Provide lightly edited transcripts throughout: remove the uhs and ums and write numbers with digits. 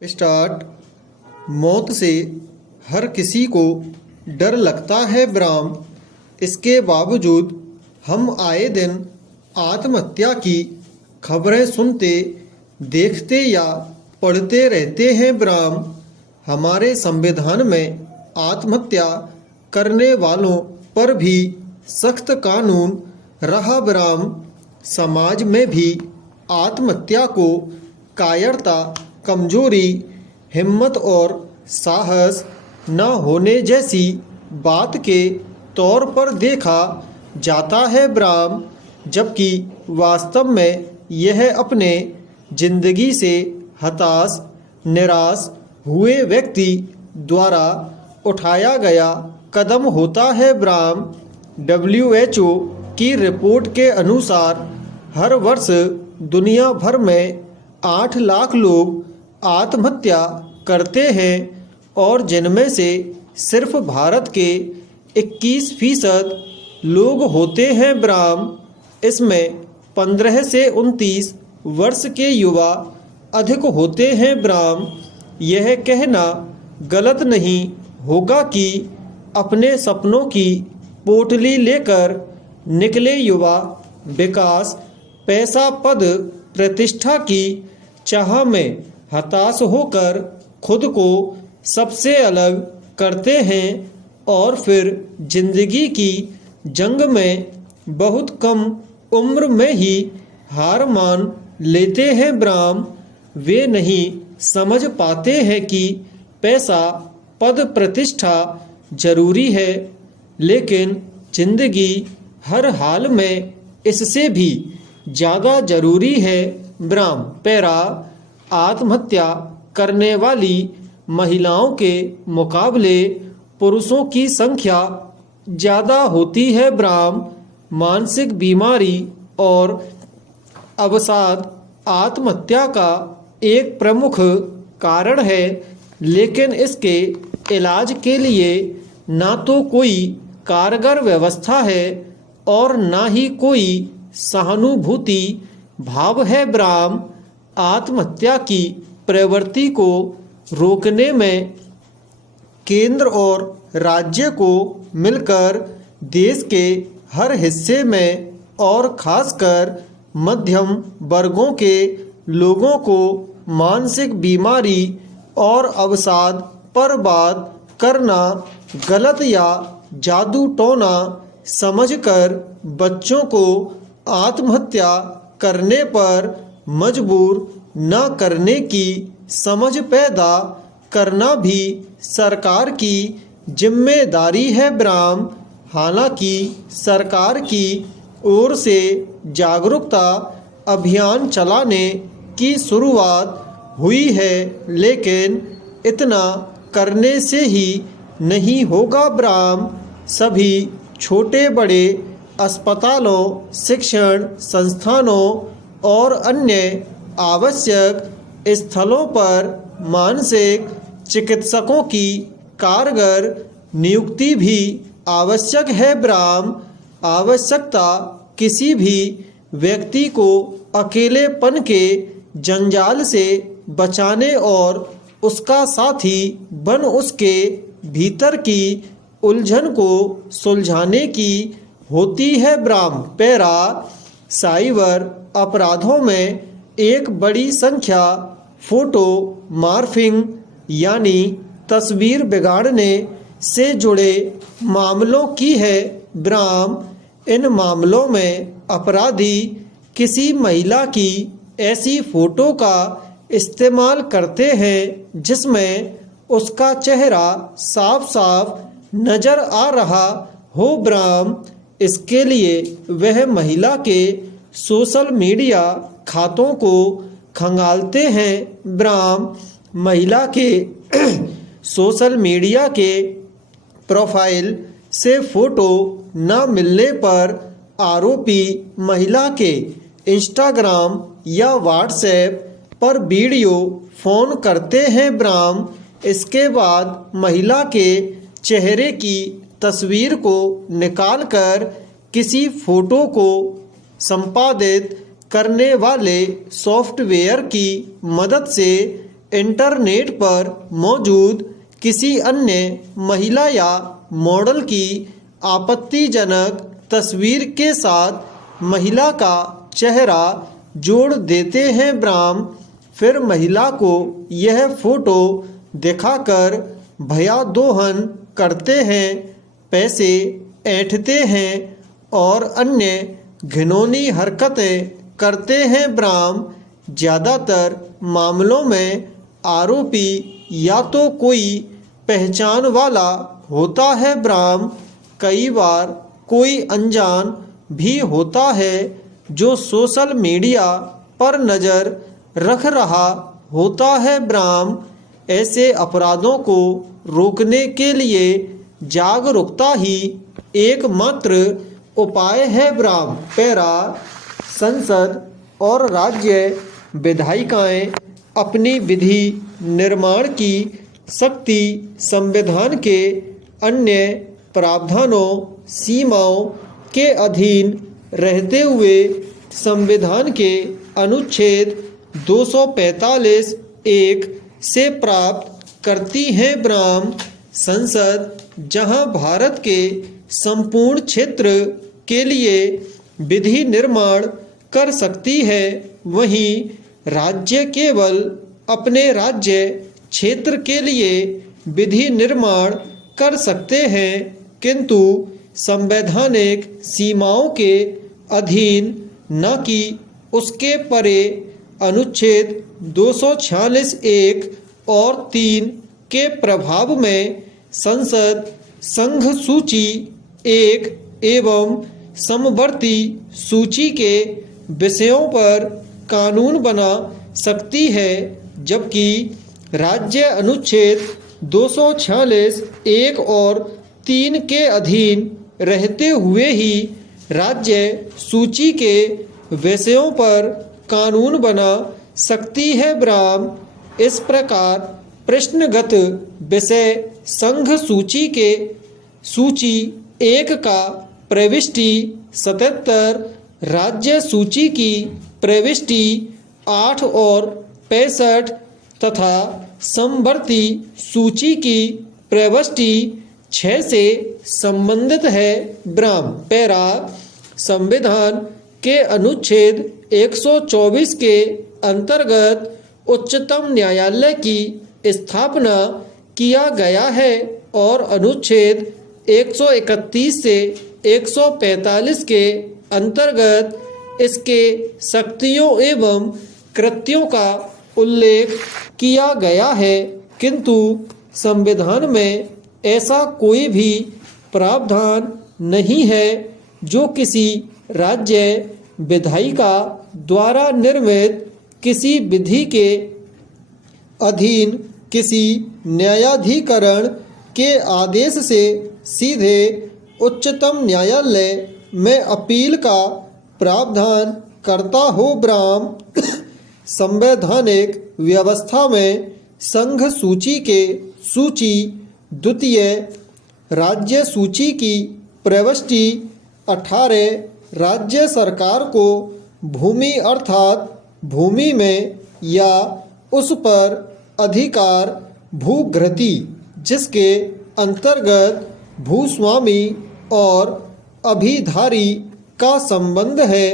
Start. मौत से हर किसी को डर लगता है ब्राह्म। इसके बावजूद हम आए दिन आत्महत्या की खबरें सुनते, देखते या पढ़ते रहते हैं ब्राह्म। हमारे संविधान में आत्महत्या करने वालों पर भी सख्त कानून रहा ब्राह्म। समाज में भी आत्महत्या को कायरता, कमजोरी, हिम्मत और साहस न होने जैसी बात के तौर पर देखा जाता है ब्राह्म, जबकि वास्तव में यह अपने जिंदगी से हताश, निराश हुए व्यक्ति द्वारा उठाया गया कदम होता है ब्राह्म। WHO की रिपोर्ट के अनुसार हर वर्ष दुनिया भर में 8 लाख लोग आत्महत्या करते हैं और जिनमें से सिर्फ भारत के 21% लोग होते हैं ब्राह्म। इसमें 15 से 29 वर्ष के युवा अधिक होते हैं ब्राह्म। यह कहना गलत नहीं होगा कि अपने सपनों की पोटली लेकर निकले युवा विकास, पैसा, पद, प्रतिष्ठा की चाह में हताश होकर खुद को सबसे अलग करते हैं और फिर जिंदगी की जंग में बहुत कम उम्र में ही हार मान लेते हैं ब्राह्म। वे नहीं समझ पाते हैं कि पैसा, पद, प्रतिष्ठा जरूरी है, लेकिन जिंदगी हर हाल में इससे भी ज़्यादा जरूरी है ब्राह्म। पैरा। आत्महत्या करने वाली महिलाओं के मुकाबले पुरुषों की संख्या ज़्यादा होती है ब्राह्म। मानसिक बीमारी और अवसाद आत्महत्या का एक प्रमुख कारण है, लेकिन इसके इलाज के लिए ना तो कोई कारगर व्यवस्था है और ना ही कोई सहानुभूति भाव है ब्राह्म। आत्महत्या की प्रवृत्ति को रोकने में केंद्र और राज्य को मिलकर देश के हर हिस्से में और खासकर मध्यम वर्गों के लोगों को मानसिक बीमारी और अवसाद पर बात करना गलत या जादू टोना समझकर बच्चों को आत्महत्या करने पर मजबूर न करने की समझ पैदा करना भी सरकार की जिम्मेदारी है ब्राह्म। हालांकि सरकार की ओर से जागरूकता अभियान चलाने की शुरुआत हुई है, लेकिन इतना करने से ही नहीं होगा ब्राह्म। सभी छोटे बड़े अस्पतालों, शिक्षण संस्थानों और अन्य आवश्यक स्थलों पर मानसिक चिकित्सकों की कारगर नियुक्ति भी आवश्यक है ब्राह्म। आवश्यकता किसी भी व्यक्ति को अकेलेपन के जंजाल से बचाने और उसका साथी बन उसके भीतर की उलझन को सुलझाने की होती है ब्राह्म। पैरा। साइबर अपराधों में एक बड़ी संख्या फोटो मार्फिंग यानी तस्वीर बिगाड़ने से जुड़े मामलों की है ब्राह्म। इन मामलों में अपराधी किसी महिला की ऐसी फोटो का इस्तेमाल करते हैं जिसमें उसका चेहरा साफ साफ नजर आ रहा हो ब्राह्म। इसके लिए वह महिला के सोशल मीडिया खातों को खंगालते हैं ब्राह्म। महिला के सोशल मीडिया के प्रोफाइल से फोटो न मिलने पर आरोपी महिला के इंस्टाग्राम या व्हाट्सएप पर वीडियो फोन करते हैं ब्राह्म। इसके बाद महिला के चेहरे की तस्वीर को निकालकर किसी फोटो को संपादित करने वाले सॉफ्टवेयर की मदद से इंटरनेट पर मौजूद किसी अन्य महिला या मॉडल की आपत्तिजनक तस्वीर के साथ महिला का चेहरा जोड़ देते हैं ब्राह्म। फिर महिला को यह फोटो दिखाकर भयादोहन करते हैं, पैसे ऐंठते हैं और अन्य घिनौनी हरकतें करते हैं ब्राह्म। ज़्यादातर मामलों में आरोपी या तो कोई पहचान वाला होता है ब्राह्म, कई बार कोई अनजान भी होता है जो सोशल मीडिया पर नज़र रख रहा होता है ब्राह्म। ऐसे अपराधों को रोकने के लिए जागरूकता ही एकमात्र उपाय है ब्राह्म। पैरा संसद और राज्य विधायिकाएं अपनी विधि निर्माण की शक्ति संविधान के अन्य प्रावधानों सीमाओं के अधीन रहते हुए संविधान के अनुच्छेद 245 1 से प्राप्त करती हैं ब्राह्म। संसद जहां भारत के संपूर्ण क्षेत्र के लिए विधि निर्माण कर सकती है, वहीं राज्य केवल अपने राज्य क्षेत्र के लिए विधि निर्माण कर सकते हैं, किंतु संवैधानिक सीमाओं के अधीन न कि उसके परे। अनुच्छेद 246 1 और 3 के प्रभाव में संसद संघ सूची 1 एवं समवर्ती सूची के विषयों पर कानून बना सकती है, जबकि राज्य अनुच्छेद 246 1 और 3 के अधीन रहते हुए ही राज्य सूची के विषयों पर कानून बना सकती है ब्राह्म। इस प्रकार प्रश्नगत विषय संघ सूची के सूची 1 का प्रविष्टि 77, राज्य सूची की प्रविष्टि 8 और 65 तथा समवर्ती सूची की प्रविष्टि 6 से संबंधित है ब्राह्म। पैरा संविधान के अनुच्छेद 124 के अंतर्गत उच्चतम न्यायालय की स्थापना किया गया है और अनुच्छेद 131 से 145 के अंतर्गत इसके शक्तियों एवं कृत्यों का उल्लेख किया गया है, किंतु संविधान में ऐसा कोई भी प्रावधान नहीं है जो किसी राज्य विधायिका द्वारा निर्मित किसी विधि के अधीन किसी न्यायाधिकरण के आदेश से सीधे उच्चतम न्यायालय में अपील का प्रावधान करता हो ब्राह्म। संवैधानिक व्यवस्था में संघ सूची के सूची 2 राज्य सूची की प्रविष्टि 18 राज्य सरकार को भूमि अर्थात भूमि में या उस पर अधिकार भूघृति जिसके अंतर्गत भूस्वामी और अभिधारी का संबंध है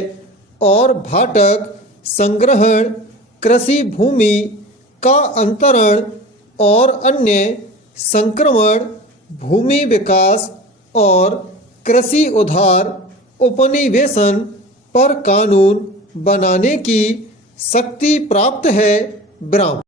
और भाटक संग्रहण, कृषि भूमि का अंतरण और अन्य संक्रमण, भूमि विकास और कृषि उधार उपनिवेशन पर कानून बनाने की शक्ति प्राप्त है ब्राह्म।